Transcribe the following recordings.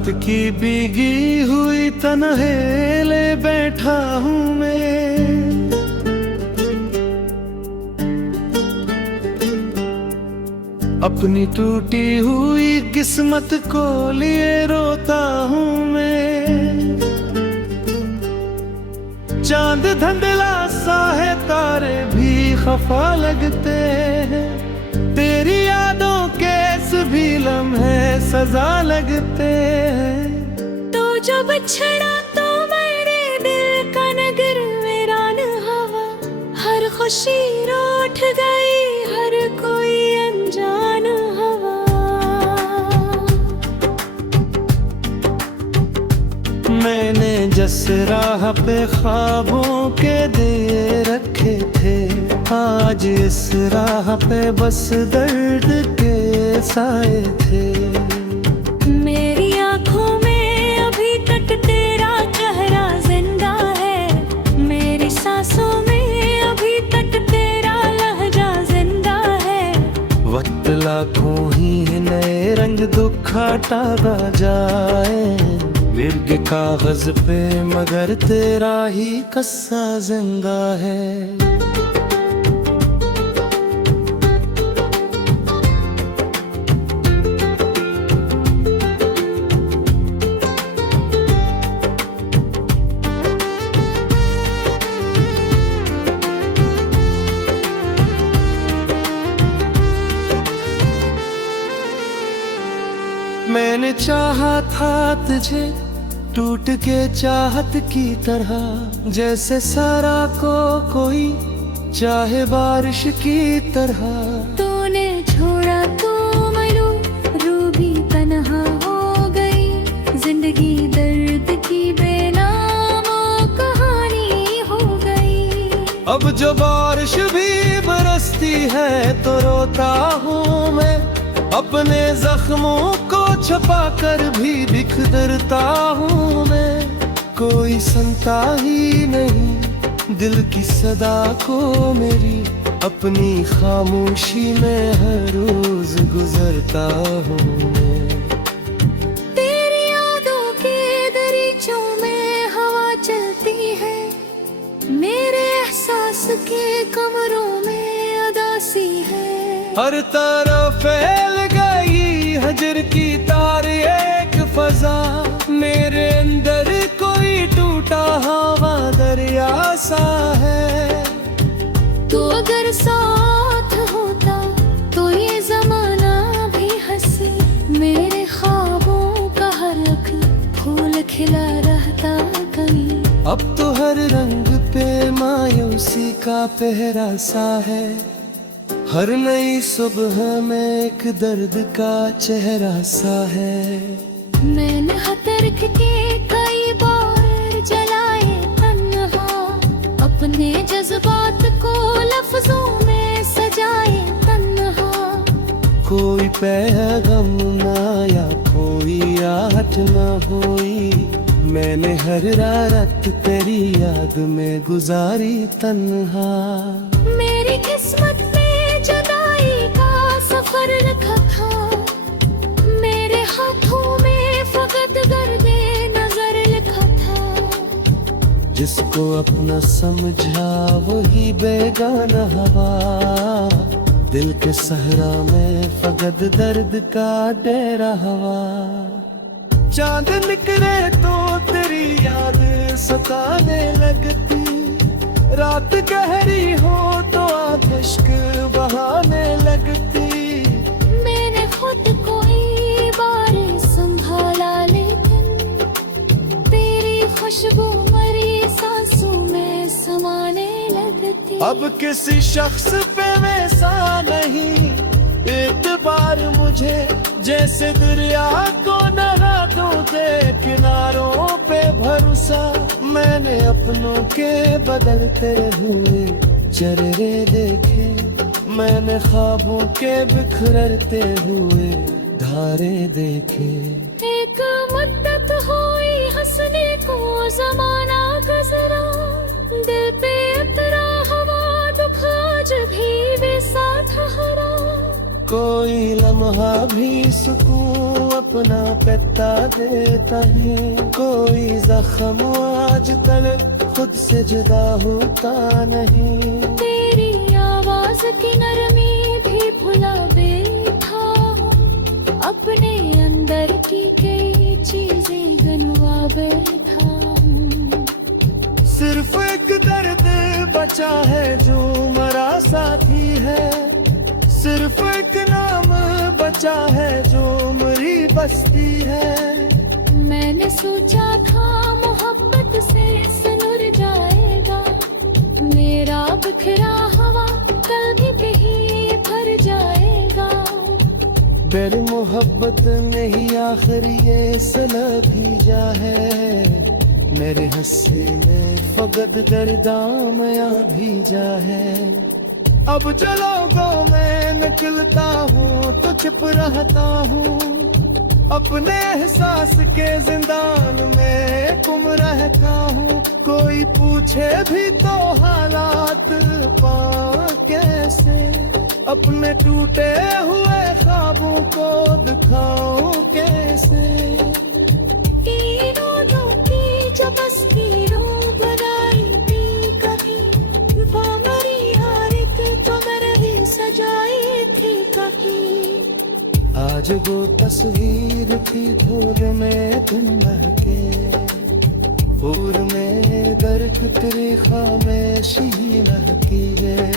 रात की भीगी हुई तन्हेले बैठा हूँ मैं। अपनी टूटी हुई किस्मत को लिए रोता हूँ मैं। चांद धंधला सा है, तारे भी खफा लगते हैं। तेरी यादों के सभी लम्हे सजा लगते हैं। तो जब छड़ा तो मेरे दिल का नगर वीरान हवा, हर खुशी रूठ गई, हर कोई अनजान हवा। मैंने जिस राह पे ख्वाबों के दिए रखे थे, आज इस राह पे बस दर्द के साए थे। मेरी आँखों में अभी तक तेरा चेहरा जिंदा है, मेरी सांसों में अभी तक तेरा लहजा जिंदा है। वक्त लाखों ही नए रंग दुखाता जाए, मिर्ग कागज पे मगर तेरा ही कस्सा जिंदा है। मैंने चाहा था तुझे टूट के चाहत की तरह, जैसे सारा को कोई चाहे बारिश की तरह। तूने छोड़ा तो मरूं, रूबी तन्हा हो गई, जिंदगी दर्द की बेनाम कहानी हो गई। अब जो बारिश भी बरसती है तो रोता हूँ मैं, अपने जख्मों को छुपा कर भी बिखरता हूँ मैं। कोई सुनता ही नहीं दिल की सदा को मेरी, अपनी खामोशी में हर रोज गुजरता हूँ मैं। तेरी यादों के दरीचों में हवा चलती है, मेरे एहसास के कमरों में उदासी है। हर तरफ फैल गई हजर की तार एक फजा, मेरे अंदर कोई टूटा हवा दरिया सा है। तू अगर साथ होता तो ये जमाना भी हंसी, मेरे ख्वाबों का हर एक फूल खिला रहता कहीं। अब तो हर रंग पे मायूसी का पहरा सा है, हर नई सुबह में एक दर्द का चेहरा सा है। मैंने हतर्क के कई बार जलाए तन्हा, अपने जज्बात को लफ्जों में सजाए तन्हा। कोई पैगाम ना आया, कोई आहट ना हुई, मैंने हर रात तेरी याद में गुजारी तन्हा। मेरी किस्मत में जुदाई का सफर लिखा था, मेरे हाथों में फकत दर्दे नजर लिखा था। जिसको अपना समझा वही बेगाना हवा, दिल के सहरा में फकत दर्द का डेरा हवा। चांद निकले तो तेरी याद सताने लगती, रात गहरी हो तो आतिश्क बहाने लगती। मैंने खुद को ही बार संभाला, लेकिन तेरी खुशबू मरी सांसों में समाने लगती। अब किसी शख्स पे वैसा नहीं एतबार मुझे, जैसे दरिया को नहा दूं दे किनारों पे भरोसा। मैंने अपनों के बदलते हुए चेहरे देखे, मैंने ख्वाबों के बिखरते हुए धारे देखे। एक मुद्दत हुई हंसने को जमाना गुजरा, दिल पे उतरा हवा दुख आज भी बेसाथ हरा। कोई लम्हा भी सुकून अपना पिता देता है। कोई जख्म आज तक खुद से जुदा होता नहीं। तेरी आवाज की नरमी भी भुला बैठा हूँ, अपने अंदर की कई चीजें गनवा बैठा हूँ। सिर्फ एक दर्द बचा है जो मरा साथी है, सिर्फ एक नाम बचा है जो मरी बस्ती है। मैंने सोचा था मोहब्बत से सुलझ जाएगा, मेरा बिखरा हवा कल भी कहीं भर जाएगा। बेर मोहब्बत में ही आखिर ये सुलह भीजा है, मेरे हंसे में फकत दर्दामया भीजा है। अब जो लोगों में निकलता हूँ तो चुप रहता हूँ, अपने एहसास के जिंदान में गुम रहता हूँ। कोई पूछे भी तो हालात पाऊं कैसे, अपने टूटे हुए ख्वाबों को दिखाऊं कैसे। जब बस्ती रो बनाई थी कभी, वो मरी हर एक तो मैंने सजाई थी कभी। आज वो तस्वीर थी धूल में तुम महके, फूल में दर्द तेरी खामोशी महकी है।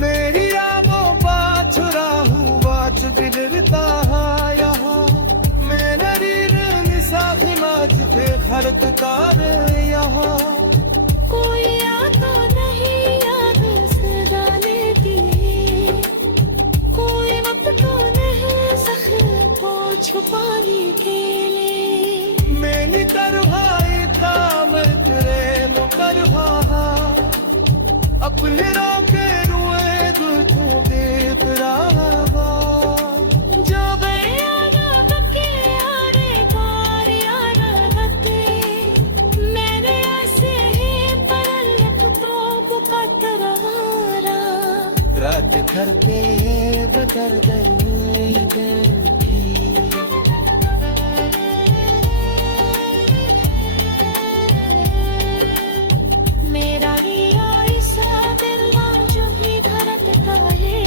मेरी राहों बात छुरा हूँ बात गिरता है यहाँ, मैंने खड़क कार यहाँ। कोई आता नहीं याद सदा लेती, कोई वक्त तो नहीं जख्म को छुपाने के लिए। मैंने करवाई ताम तेरे मुकरवा, अपने रोके रुए दुखों बेपरावा। रात करते बदर मेरा रिया ऐसा दिल जो भी धड़कता है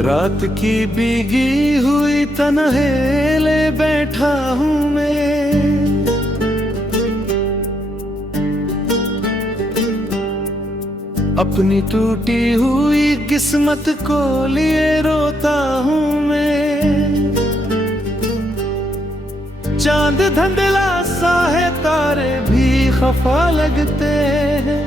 रात की भीगी हुई तन्हेले बैठा हूँ मैं, अपनी टूटी हुई किस्मत को लिए रोता हूँ मैं। चांद धंधला सा है तारे भी खफा लगते हैं,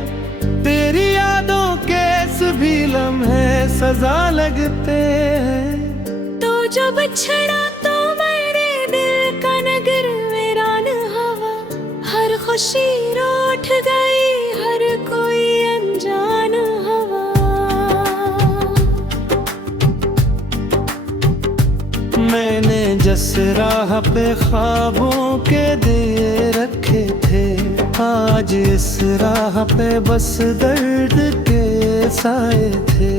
तेरी यादों के सभी लम्हे सजा लगते हैं। तो जब छड़ा तो मेरे दिल का नगर वीरान हवा, हर खुशी रूठ गई हर कोई अनजान हवा। मैंने जिस राह पे ख्वाबों के दिए रखे थे, आज इस राह पे बस दर्द के साए थे।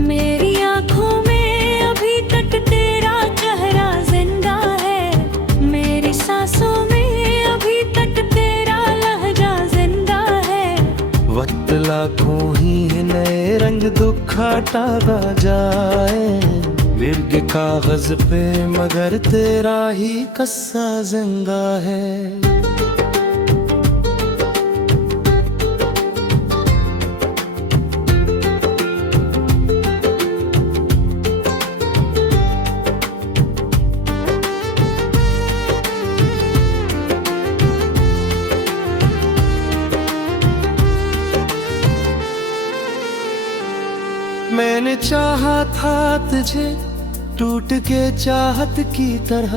मेरी आँखों में अभी तक तेरा चेहरा जिंदा है, मेरी सांसों में अभी तक तेरा लहजा जिंदा है। वक्त लाखों ही नए रंग दुखाता जाए, मिर्ग कागज पे मगर तेरा ही कस्सा जिंदा है। मैंने चाहा था तुझे टूट के चाहत की तरह,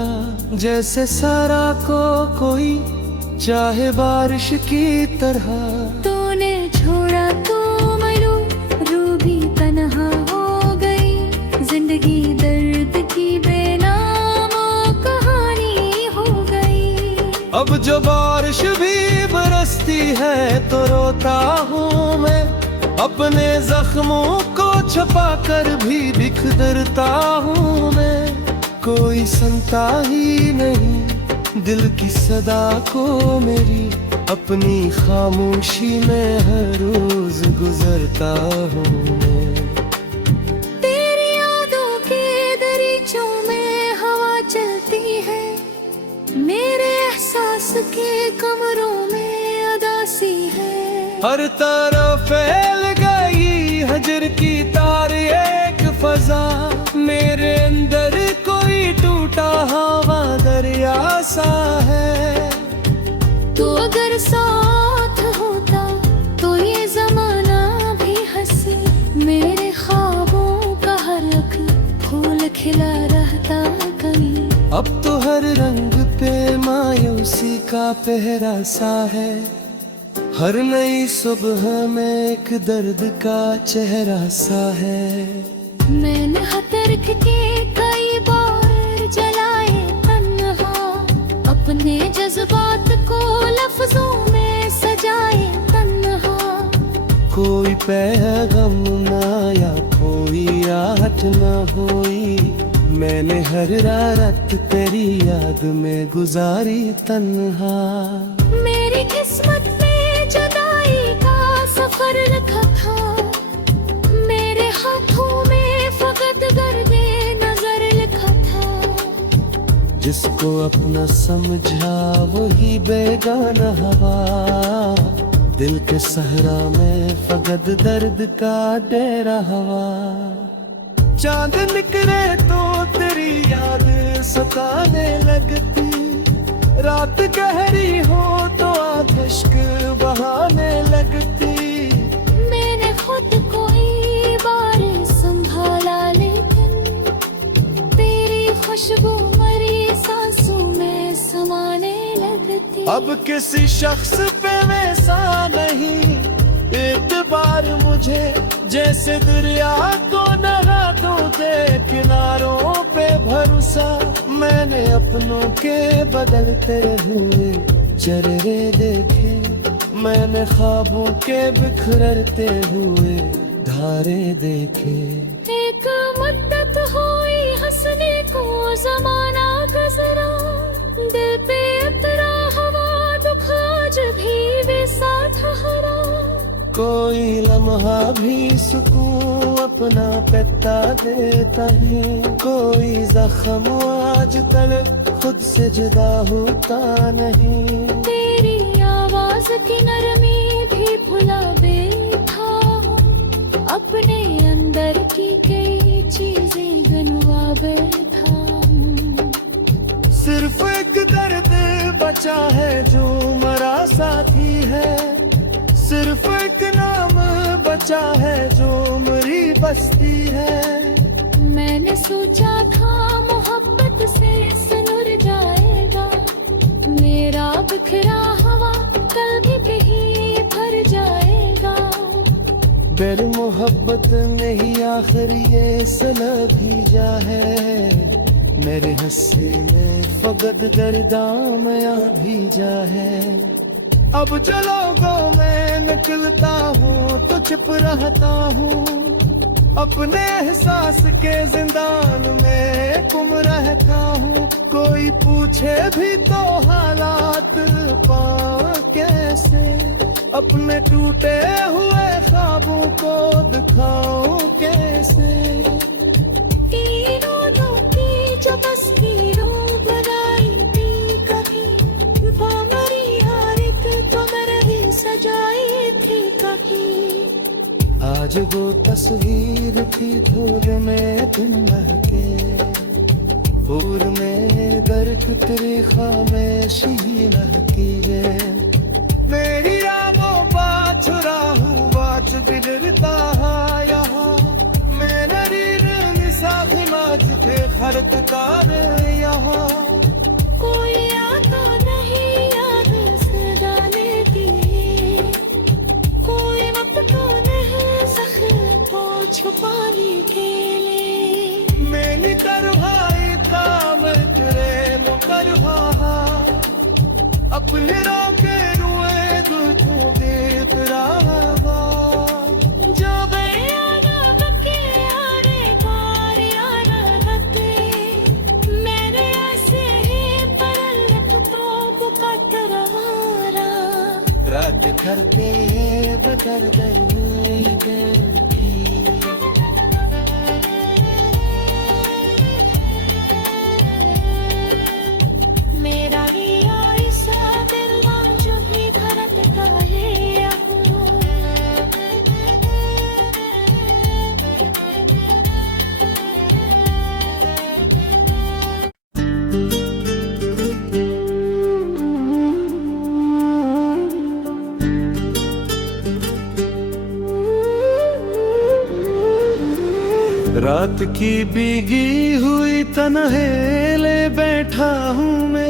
जैसे सारा को कोई चाहे बारिश की तरह। तूने छोड़ा तो मरू रूबी तन्हा अब जो बारिश भी बरसती है तो रोता हूँ मैं, अपने जख्मों को छुपा कर भी बिखरता हूँ मैं। कोई सुनता ही नहीं दिल की सदा को मेरी, अपनी खामोशी में हर रोज गुजरता हूँ मैं। तेरी यादों के दरीचों में हवा चलती है, मेरे एहसास के कमरों में अदासी है। हर तरफ फैल गई हजर की तार एक फजा, मेरे अंदर कोई टूटा हवा दरिया सा है। तू अगर साथ होता तो ये जमाना भी हंसे, मेरे ख्वाबों का हर एक फूल खिला रहता कहीं। अब तो हर रंग पे मायूसी का पहरा सा है, हर नई सुबह में एक दर्द का चेहरा सा है। मैंने हतर्क के कई बार जलाए तन्हा, अपने जज्बात को लफ्जों में सजाए तन्हा। कोई पैगाम ना या कोई आहट ना हुई, मैंने हर रात तेरी याद में गुजारी तन्हा। मेरी किस्मत में जुदाई का सफर लिखा था, मेरे हाथों में फकत दर्दे नजर लिखा था। जिसको अपना समझा वही बेगाना हवा, दिल के सहरा में फकत दर्द का डेरा हवा। चांद निकले तो तेरी याद सताने लगती, रात गहरी हो तो आतिश्क बहाने लगती। मैंने खुद को ही बार संभाला, लेकिन तेरी खुशबू मरी सांसों में समाने लगती। अब किसी शख्स पे वैसा नहीं एतबार मुझे, जैसे दरिया को नहा दो दे किनारों पे भरोसा। मैंने अपनों के बदलते हुए चेहरे देखे, मैंने ख्वाबों के बिखरते हुए धारे देखे। एक मुद्दत हुई हंसने को जमाना गुजरा, दिल पे उतरा हवा दुख आज भी बेसाथ हरा। कोई लम्हा भी सुकून अपना पता देता है, कोई जख्म आज तक खुद से जुदा होता नहीं। तेरी आवाज की नरमी भी भुला बैठा हूँ, अपने अंदर की कई चीजें गनवा बैठा हूँ। सिर्फ एक दर्द बचा है जो मरा साथी है, सिर्फ एक नाम बचा है जो मरी बस्ती है। मैंने सोचा था मोहब्बत से सनुर जाएगा, मेरा बिखरा हवा कल भी ही भर जाएगा। बेर मोहब्बत नहीं आखिर ये सला भीजा है, मेरे हंसी में फकत दर्दामया भीजा है। अब जो लोगों में निकलता हूँ तो चुप रहता हूँ, अपने एहसास के जिंदान में गुम रहता हूँ। कोई पूछे भी तो हालात पाऊं कैसे, अपने टूटे हुए ख्वाबों को दिखाऊं कैसे। तीनों की जो बस्ती रो बनाई थी कभी, वो मरी हर एक तो मरही सजाई थी कभी। आज वो तस्वीर थी धूल में तुम महके, फूल में गर्क तेरी खामोशी महकी है। मेरी राहों बात छुरा हूँ बात बिगड़ता है यहाँ, मैं नरीर निसाख नाच थे खर्च कार यहाँ। कोई आता नहीं याद सदा लेती, कोई वक्त तो नहीं जख्म को छुपाने के लिए। मैंने करवाई काम करे मुकरवा, अपने रोके रुए दुखों बेपरावा जो बयाना बके यारे कार यारा बके मेरे ऐसे ही परलक तो बुकतरारा रात करते बदर गर्मी की मेरा रिया ऐसा दिल जो भी धड़कता है रात की भीगी हुई तन्हेले बैठा हूँ मैं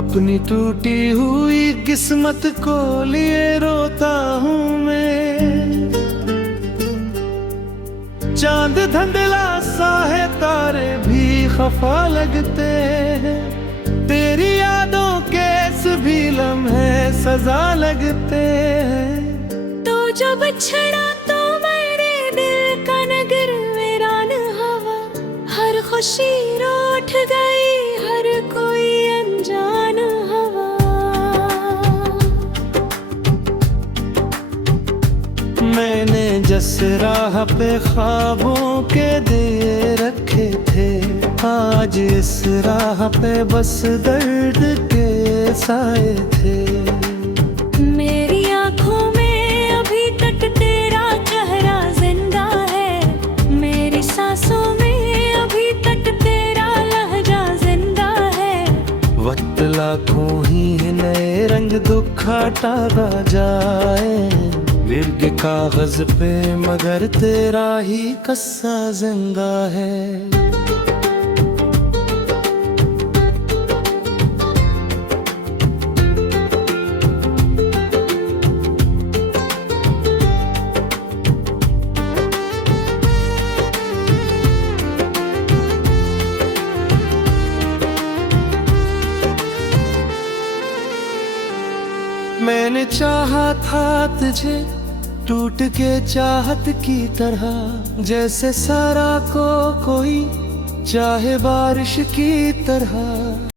अपनी टूटी हुई किस्मत को लिए रोता हूँ मैं चांद धंधला सा है तारे भी खफा लगते हैं तेरी यादों के भी लम्हे सजा लगते हैं तो जब छड़ा तो मेरे दिल का नगर वीरान हवा हर खुशी रूठ गई हर कोई अनजान हवा मैंने जिस राह पे ख्वाबों के दिए रखे थे आज इस राह पे बस दर्द के साए थे मेरी आंखों में अभी तक तेरा चेहरा जिंदा है मेरी सांसों में अभी तक तेरा लहजा जिंदा है वक्त लाखों ही नए रंग दुखाटा जाए विरग कागज पे मगर तेरा ही कस्सा जिंदा है मैंने चाहा था तुझे टूट के चाहत की तरह जैसे सारा को कोई चाहे बारिश की तरह